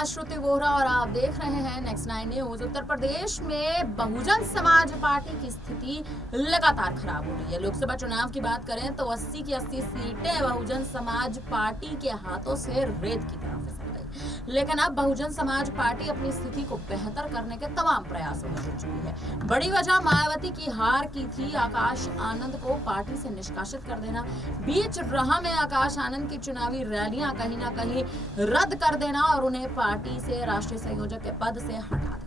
नमस्कार, श्रुति वोहरा और आप देख रहे हैं नेक्स्ट 9 न्यूज। उत्तर प्रदेश में बहुजन समाज पार्टी की स्थिति लगातार खराब हो रही है। लोकसभा चुनाव की बात करें तो 80 की 80 सीटें बहुजन समाज पार्टी के हाथों से रेत की तरह फिसल गई। लेकिन अब बहुजन समाज पार्टी अपनी स्थिति को बेहतर करने के तमाम प्रयासों में जुट चुकी है। बड़ी वजह मायावती की हार की थी आकाश आनंद को पार्टी से निष्कासित कर देना। बीच राह में आकाश आनंद की चुनावी रैलियां कहीं ना कहीं रद्द कर देना और उन्हें पार्टी से राष्ट्रीय संयोजक के पद से हटा देना।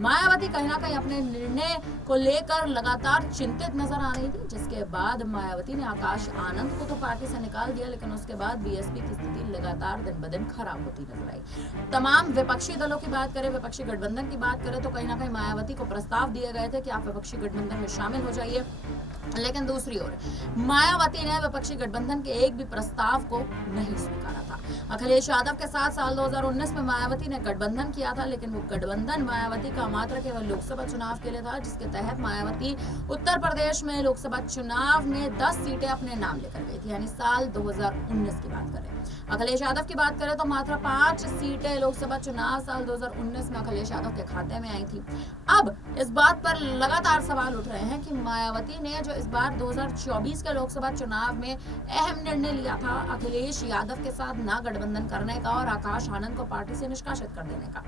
मायावती कहीं ना कहीं अपने निर्णय को लेकर लगातार चिंतित नजर आ रही थी, जिसके बाद मायावती ने आकाश आनंद को तो पार्टी से निकाल दिया, लेकिन उसके बाद बीएसपी की स्थिति लगातार दिन ब दिन खराब होती नजर आई। तमाम विपक्षी दलों की बात करें, विपक्षी गठबंधन की बात करें तो कहीं ना कहीं मायावती को प्रस्ताव दिए गए थे कि आप विपक्षी गठबंधन में शामिल हो जाइए, लेकिन दूसरी ओर मायावती ने विपक्षी गठबंधन के एक भी प्रस्ताव को नहीं स्वीकारा था। अखिलेश यादव के साथ साल 2019 में मायावती ने गठबंधन किया था, लेकिन वो गठबंधन मायावती का मात्र केवल लोकसभा चुनाव के लिए था, जिसके तहत मायावती उत्तर प्रदेश में लोकसभा चुनाव में 10 सीटें अपने नाम लेकर गई थी, यानी साल 2019 की बात करें। अखिलेश यादव की बात करें तो मात्र 5 सीटें लोकसभा चुनाव साल 2019 में अखिलेश यादव के खाते में आई थी। अब इस बात पर लगातार सवाल उठ रहे हैं कि मायावती ने जो इस बार 2024 के लोकसभा चुनाव में अहम निर्णय लिया था अखिलेश यादव के साथ ना गठबंधन करने का और आकाश आनंद को पार्टी से निष्कासित कर देने का,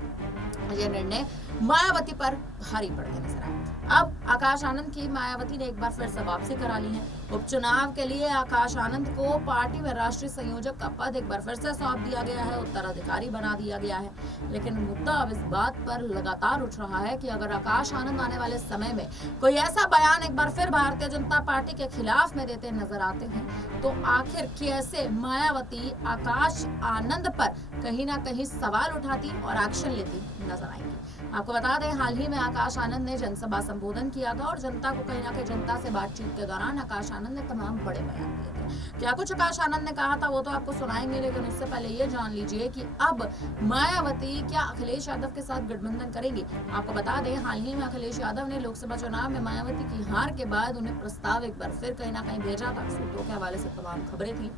यह निर्णय मायावती पर भारी पड़ते नजर आया। अब आकाश आनंद की मायावती ने एक बार फिर से वापसी करा ली है। उपचुनाव के लिए आकाश आनंद को पार्टी में राष्ट्रीय संयोजक का पद एक बार फिर से सौंप दिया गया है, उत्तराधिकारी बना दिया गया है। लेकिन मुद्दा अब इस बात पर लगातार उठ रहा है कि अगर आकाश आनंद आने वाले समय में कोई ऐसा बयान एक बार फिर भारतीय जनता पार्टी के खिलाफ में देते नजर आते हैं तो आखिर कैसे मायावती आकाश आनंद पर कहीं ना कहीं सवाल उठाती और एक्शन लेती नजर आएंगी। आपको बता दें, हाल ही में आकाश आनंद ने जनसभा संबोधन किया था और जनता को कहीं ना कहीं जनता से बातचीत के दौरान आकाश आनंद ने तमाम बड़े बयान दिए थे। क्या कुछ आकाश आनंद ने कहा था वो तो आपको सुनाएंगे, लेकिन उससे पहले ये जान लीजिए कि अब मायावती क्या अखिलेश यादव के साथ गठबंधन करेंगी। आपको बता दें, हाल ही में अखिलेश यादव ने लोकसभा चुनाव में मायावती की हार के बाद उन्हें प्रस्ताव एक बार फिर कहीं ना कहीं भेजा था। सूत्रों के हवाले से तमाम खबरें थी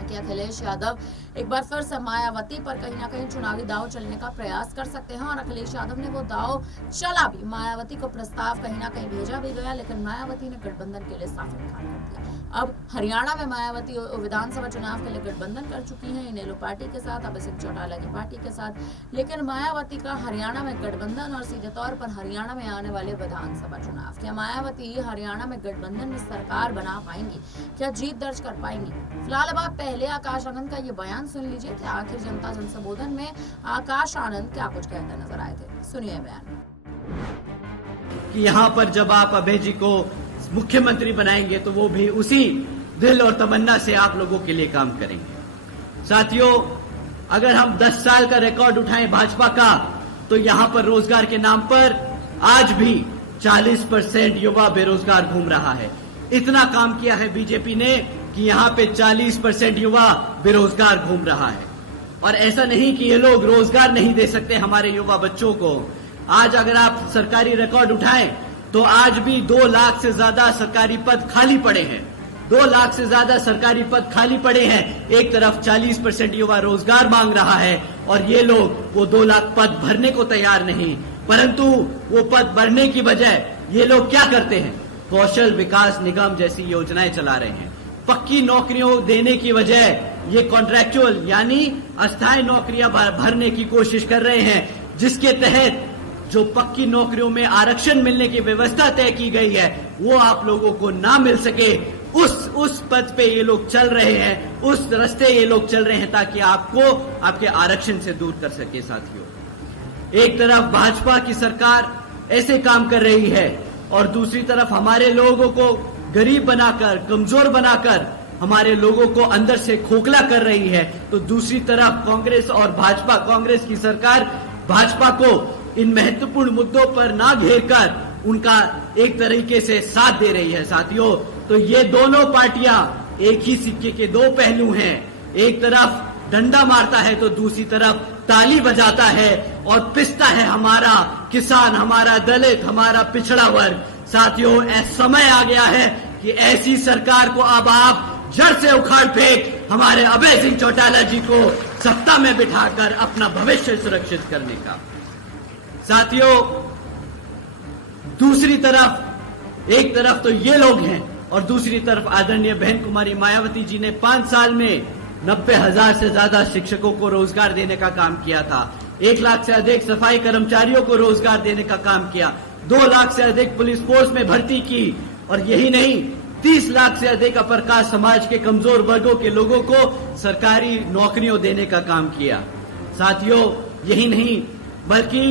कि अखिलेश यादव एक बार फिर से मायावती पर कहीं ना कहीं चुनावी दाव चलने का प्रयास कर सकते हैं और अखिलेश यादव ने वो दाव चला भी। मायावती को प्रस्ताव कहीं ना कहीं भेजा भी गया, लेकिन मायावती ने गठबंधन के लिए साफ इनकार कर दिया। अब हरियाणा में मायावती विधानसभा चुनाव के लिए गठबंधन कर चुकी हैं इनेलो पार्टी के साथ, अब सिंह चौटाला की पार्टी के साथ। लेकिन मायावती का हरियाणा में गठबंधन और सीधे तौर पर हरियाणा में आने वाले विधानसभा चुनाव, क्या मायावती हरियाणा में गठबंधन में सरकार बना पाएंगी, क्या जीत दर्ज कर पाएंगी? फिलहाल अब आप पहले आकाश आनंद का ये बयान सुन लीजिए कि आखिर जनता जन संबोधन में आकाश आनंद क्या कुछ कहते नजर आए थे। सुनिए बयान। कि यहाँ पर जब आप अभय जी को मुख्यमंत्री बनाएंगे तो वो भी उसी दिल और तमन्ना से आप लोगों के लिए काम करेंगे। साथियों, अगर हम 10 साल का रिकॉर्ड उठाएं भाजपा का, तो यहाँ पर रोजगार के नाम पर आज भी 40% युवा बेरोजगार घूम रहा है। इतना काम किया है बीजेपी ने कि यहाँ पे 40% युवा बेरोजगार घूम रहा है। और ऐसा नहीं कि ये लोग रोजगार नहीं दे सकते हमारे युवा बच्चों को। आज अगर आप सरकारी रिकॉर्ड उठाएं तो आज भी 2 लाख से ज्यादा सरकारी पद खाली पड़े हैं। 2 लाख से ज्यादा सरकारी पद खाली पड़े हैं। एक तरफ 40% युवा रोजगार मांग रहा है और ये लोग वो 2 लाख पद भरने को तैयार नहीं, परंतु वो पद भरने की बजाय ये लोग क्या करते हैं, कौशल विकास निगम जैसी योजनाएं चला रहे हैं। पक्की नौकरियों देने की बजाय ये कॉन्ट्रैक्चुअल यानी अस्थायी नौकरियां भरने की कोशिश कर रहे हैं, जिसके तहत जो पक्की नौकरियों में आरक्षण मिलने की व्यवस्था तय की गई है वो आप लोगों को ना मिल सके, उस पद पे ये लोग चल रहे हैं, उस रास्ते ये लोग चल रहे हैं ताकि आपको आपके आरक्षण से दूर कर सके। साथियों, एक तरफ भाजपा की सरकार ऐसे काम कर रही है और दूसरी तरफ हमारे लोगों को गरीब बनाकर, कमजोर बनाकर हमारे लोगों को अंदर से खोखला कर रही है, तो दूसरी तरफ कांग्रेस और भाजपा, कांग्रेस की सरकार भाजपा को इन महत्वपूर्ण मुद्दों पर ना घेरकर उनका एक तरीके से साथ दे रही है। साथियों, तो ये दोनों पार्टियां एक ही सिक्के के 2 पहलू हैं। एक तरफ डंडा मारता है तो दूसरी तरफ ताली बजाता है और पिसता है हमारा किसान, हमारा दलित, हमारा पिछड़ा वर्ग। साथियों, समय आ गया है कि ऐसी सरकार को अब आप जड़ से उखाड़ फेंक हमारे अभय सिंह चौटाला जी को सत्ता में बिठाकर अपना भविष्य सुरक्षित करने का। साथियों, दूसरी तरफ, एक तरफ तो ये लोग हैं और दूसरी तरफ आदरणीय बहन कुमारी मायावती जी ने 5 साल में 90,000 से ज्यादा शिक्षकों को रोजगार देने का काम किया था। 1 लाख से अधिक सफाई कर्मचारियों को रोजगार देने का काम किया। 2 लाख से अधिक पुलिस फोर्स में भर्ती की और यही नहीं, 30 लाख से अधिक अपर कास्ट समाज के कमजोर वर्गों के लोगों को सरकारी नौकरियों देने का काम किया। साथियों, यही नहीं बल्कि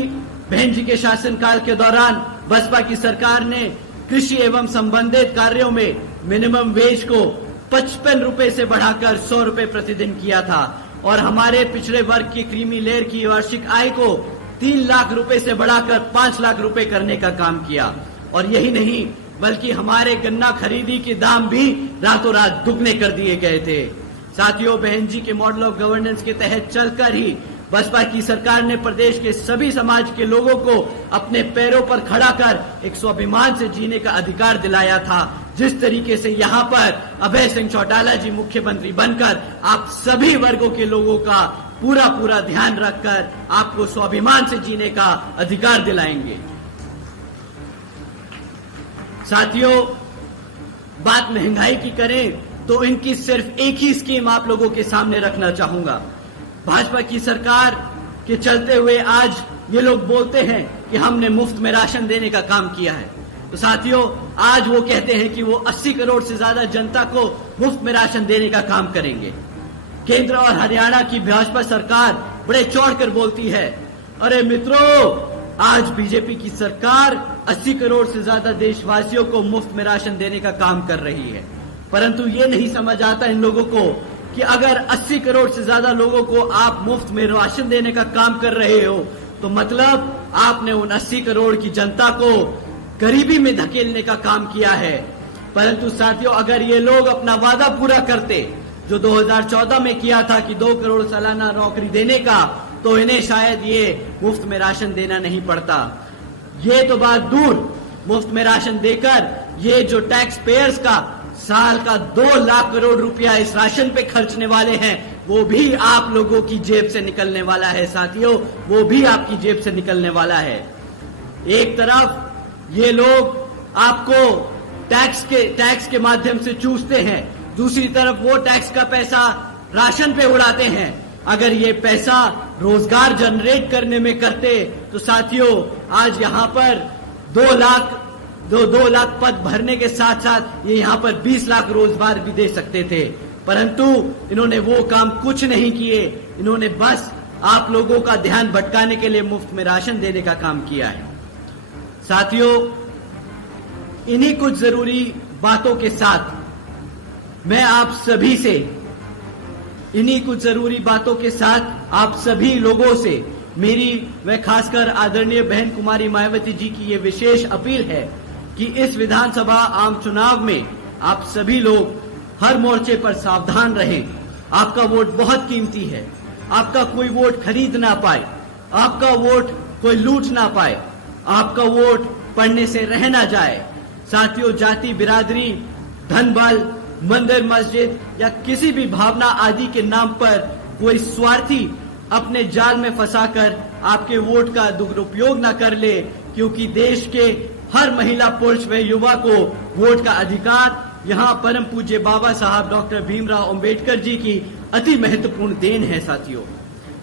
बहन जी के शासनकाल के दौरान बसपा की सरकार ने कृषि एवं संबंधित कार्यों में मिनिमम वेज को 55 रुपए से बढ़ाकर 100 रुपए प्रतिदिन किया था और हमारे पिछड़े वर्ग की क्रीमी लेयर की वार्षिक आय को 3 लाख रुपए से बढ़ाकर 5 लाख रुपए करने का काम किया। और यही नहीं बल्कि हमारे गन्ना खरीदी के दाम भी रातों रात दुगने कर दिए गए थे। साथियों, बहन जी के मॉडल ऑफ गवर्नेंस के तहत चलकर ही बसपा की सरकार ने प्रदेश के सभी समाज के लोगों को अपने पैरों पर खड़ा कर एक स्वाभिमान से जीने का अधिकार दिलाया था। जिस तरीके से यहाँ पर अभय सिंह चौटाला जी मुख्यमंत्री बनकर आप सभी वर्गों के लोगों का पूरा ध्यान रखकर आपको स्वाभिमान से जीने का अधिकार दिलाएंगे। साथियों, बात महंगाई की करें तो इनकी सिर्फ एक ही स्कीम आप लोगों के सामने रखना चाहूंगा। भाजपा की सरकार के चलते हुए आज ये लोग बोलते हैं कि हमने मुफ्त में राशन देने का काम किया है। तो साथियों, आज वो कहते हैं कि वो 80 करोड़ से ज्यादा जनता को मुफ्त में राशन देने का काम करेंगे। केंद्र और हरियाणा की भाजपा सरकार बड़े चौड़कर बोलती है, अरे मित्रों, आज बीजेपी की सरकार 80 करोड़ से ज्यादा देशवासियों को मुफ्त में राशन देने का काम कर रही है। परंतु ये नहीं समझ आता इन लोगों को कि अगर 80 करोड़ से ज्यादा लोगों को आप मुफ्त में राशन देने का काम कर रहे हो तो मतलब आपने उन 80 करोड़ की जनता को गरीबी में धकेलने का काम किया है। परंतु साथियों, अगर ये लोग अपना वादा पूरा करते जो 2014 में किया था कि 2 करोड़ सालाना नौकरी देने का, तो इन्हें शायद ये मुफ्त में राशन देना नहीं पड़ता। ये तो बात दूर, मुफ्त में राशन देकर ये जो टैक्स पेयर्स का साल का 2 लाख करोड़ रुपया इस राशन पे खर्चने वाले हैं, वो भी आप लोगों की जेब से निकलने वाला है। साथियों, वो भी आपकी जेब से निकलने वाला है। एक तरफ ये लोग आपको टैक्स के माध्यम से चूसते हैं, दूसरी तरफ वो टैक्स का पैसा राशन पे उड़ाते हैं। अगर ये पैसा रोजगार जनरेट करने में करते तो साथियों, आज यहाँ पर 2 लाख पद भरने के साथ साथ ये यहाँ पर 20 लाख रोजगार भी दे सकते थे। परंतु इन्होंने वो काम कुछ नहीं किए। इन्होंने बस आप लोगों का ध्यान भटकाने के लिए मुफ्त में राशन देने का काम किया है। साथियों, इन्हीं कुछ जरूरी बातों के साथ मैं आप सभी से, इन्हीं कुछ जरूरी बातों के साथ आप सभी लोगों से मेरी व खासकर आदरणीय बहन कुमारी मायावती जी की ये विशेष अपील है कि इस विधानसभा आम चुनाव में आप सभी लोग हर मोर्चे पर सावधान रहें। आपका वोट बहुत कीमती है। आपका कोई वोट खरीद ना पाए, आपका वोट कोई लूट ना पाए, आपका वोट पढ़ने से रह ना जाए। साथियों, जाति, बिरादरी, धन बल, मंदिर, मस्जिद या किसी भी भावना आदि के नाम पर कोई स्वार्थी अपने जाल में फंसाकर आपके वोट का दुरुपयोग न कर ले, क्योंकि देश के हर महिला, पुरुष व युवा को वोट का अधिकार यहाँ परम पूज्य बाबा साहब डॉक्टर भीमराव अंबेडकर जी की अति महत्वपूर्ण देन है। साथियों,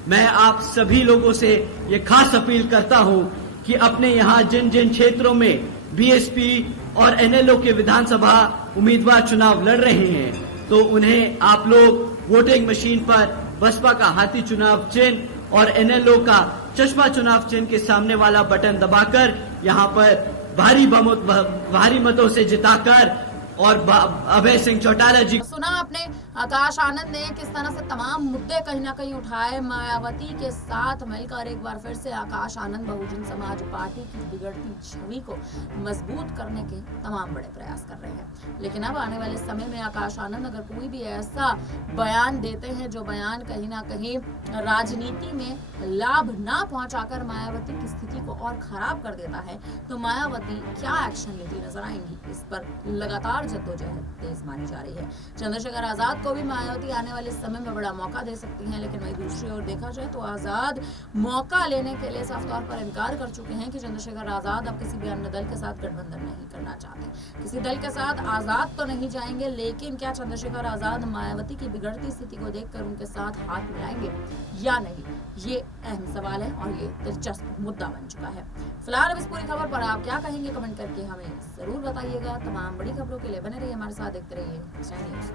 मैं आप सभी लोगों से ये खास अपील करता हूँ कि अपने यहाँ जिन जिन क्षेत्रों में बीएसपी और एनएलओ के विधानसभा उम्मीदवार चुनाव लड़ रहे हैं, तो उन्हें आप लोग वोटिंग मशीन पर बसपा का हाथी चुनाव चिन्ह और एनएलओ का चश्मा चुनाव चिन्ह के सामने वाला बटन दबाकर यहाँ पर भारी मतों से जिताकर और अभय सिंह चौटाला जी। सुना आपने आकाश आनंद ने किस तरह से तमाम मुद्दे कहीं ना कहीं उठाए। मायावती के साथ मिलकर एक बार फिर से आकाश आनंद बहुजन समाज पार्टी की बिगड़ती छवि को मजबूत करने के तमाम बड़े प्रयास कर रहे हैं। लेकिन अब आने वाले समय में आकाश आनंद अगर कोई भी ऐसा बयान देते हैं जो बयान कहीं ना कहीं राजनीति में लाभ ना पहुंचाकर मायावती की स्थिति को और खराब कर देता है, तो मायावती क्या एक्शन लेती नजर आएंगी, इस पर लगातार जद्दोजहद तेज मानी जा रही है। चंद्रशेखर आजाद को भी मायावती आने वाले समय में बड़ा मौका दे सकती हैं। लेकिन वहीं दूसरी ओर देखा जाए तो आजाद मौका लेने के लिए साफ तौर पर इनकार कर चुके हैं कि चंद्रशेखर आजाद अब किसी भी अन्य दल के साथ गठबंधन नहीं करना चाहते। किसी दल के साथ आजाद तो नहीं जाएंगे, लेकिन क्या चंद्रशेखर आजाद मायावती की बिगड़ती स्थिति को देखकर उनके साथ हाथ मिलाएंगे या नहीं, ये अहम सवाल है और ये दिलचस्प मुद्दा बन चुका है। फिलहाल अब इस पूरी खबर पर आप क्या कहेंगे, कमेंट करके हमें जरूर बताइएगा। तमाम बड़ी खबरों के लिए बने रहिए हमारे साथ, देखते रहिए स्काई न्यूज़।